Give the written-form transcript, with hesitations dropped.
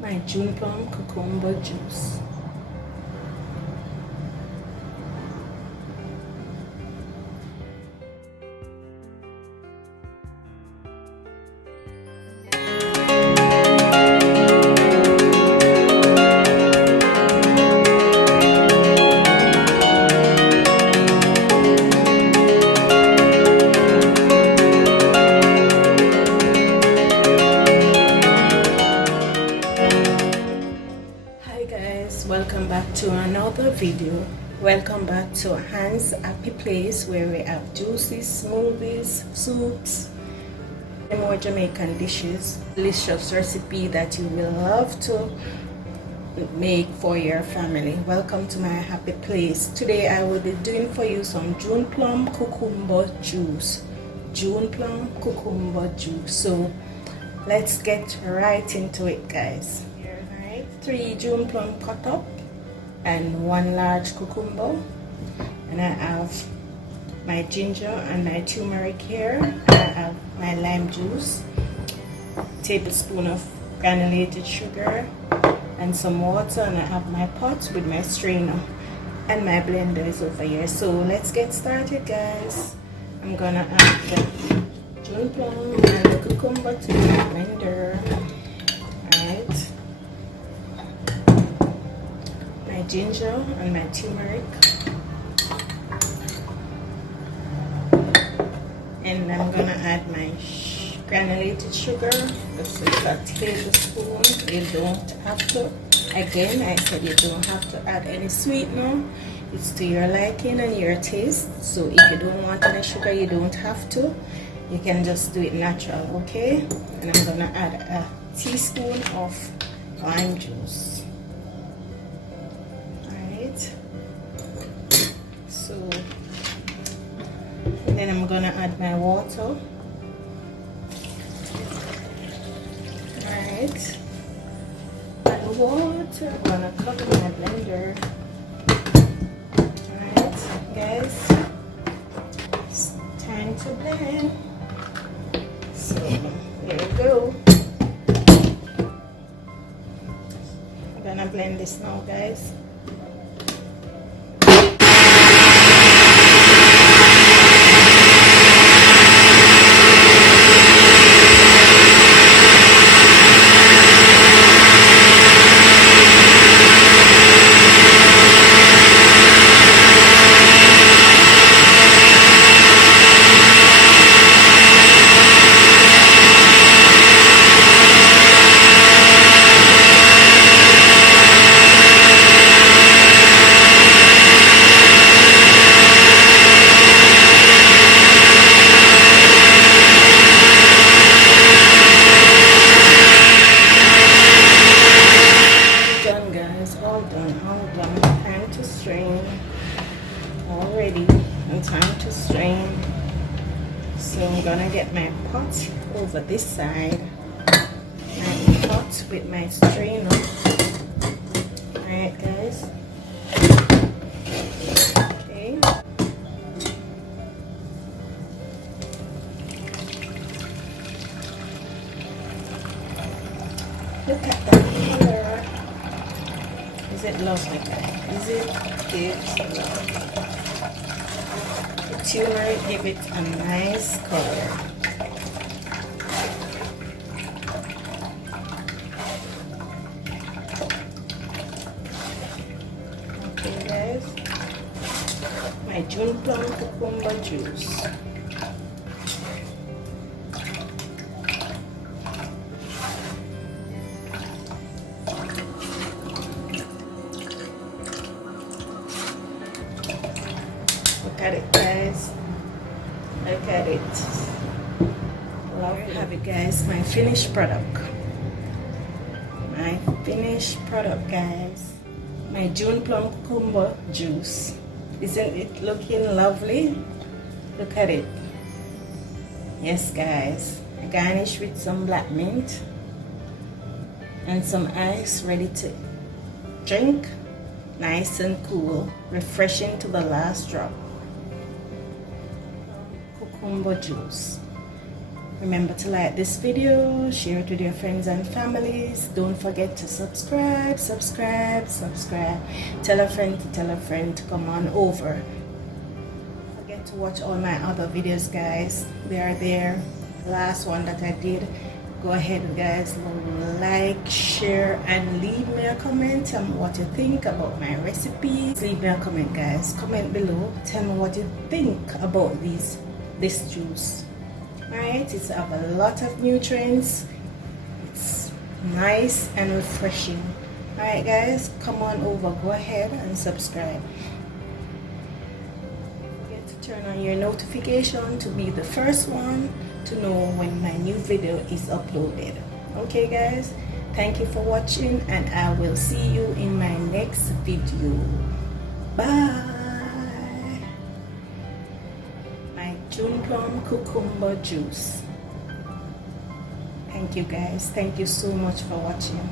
my June plum cucumber juice. Welcome back to another video. Welcome back to Han's Happy Place, where we have juices, smoothies, soups, and more Jamaican dishes. Delicious recipe that you will love to make for your family. Welcome to my happy place. Today I will be doing for you some June plum cucumber juice. June plum cucumber juice. So let's get right into it, guys. 3 June plum cut up and 1 large cucumber, and I have my ginger and my turmeric here. I have my lime juice, tablespoon of granulated sugar, and some water, and I have my pot with my strainer, and my blender is over here. So let's get started, guys. I'm gonna add the June plum and the cucumber to the blender. Right. My ginger and my turmeric, and I'm gonna add my granulated sugar. This is a tablespoon. You don't have to, again I said, you don't have to add any sweetener. It's to your liking and your taste. So if you don't want any sugar, you don't have to. You can just do it natural, okay? And I'm gonna add a teaspoon of lime juice. So, and then I'm gonna add my water. Alright, and water. I'm gonna cover my blender. Alright, guys, it's time to blend. So, there we go. I'm gonna blend this now, guys. Time to strain already, and time to strain. So I'm gonna get my pot over this side, my pot with my strainer. Alright, guys. Okay. Look at that color. Is it lovely, guys? Is it good? The turmeric give it a nice color. Okay, guys. My June plum cucumber juice. Look at it, guys. Look at it. Lovely. Have it, guys. My finished product. My finished product, guys. My June plum cucumber juice. Isn't it looking lovely? Look at it. Yes, guys. I garnish with some black mint and some ice, ready to drink. Nice and cool, refreshing to the last drop. Cucumber juice. Remember to like this video, share it with your friends and families. Don't forget to subscribe. Tell a friend to come on over. Don't forget to watch all my other videos, guys. They are there. The last one that I did. Go ahead, guys, like, share, and leave me a comment on what you think about my recipes. Leave me a comment, guys. Comment below. Tell me what you think about this juice. Alright, it's have a lot of nutrients. It's nice and refreshing. Alright, guys, come on over. Go ahead and subscribe. Don't forget to turn on your notification to be the first one to know when my new video is uploaded. Okay, guys, thank you for watching, and I will see you in my next video. Bye. My June Plum cucumber juice. Thank you, guys. Thank you so much for watching.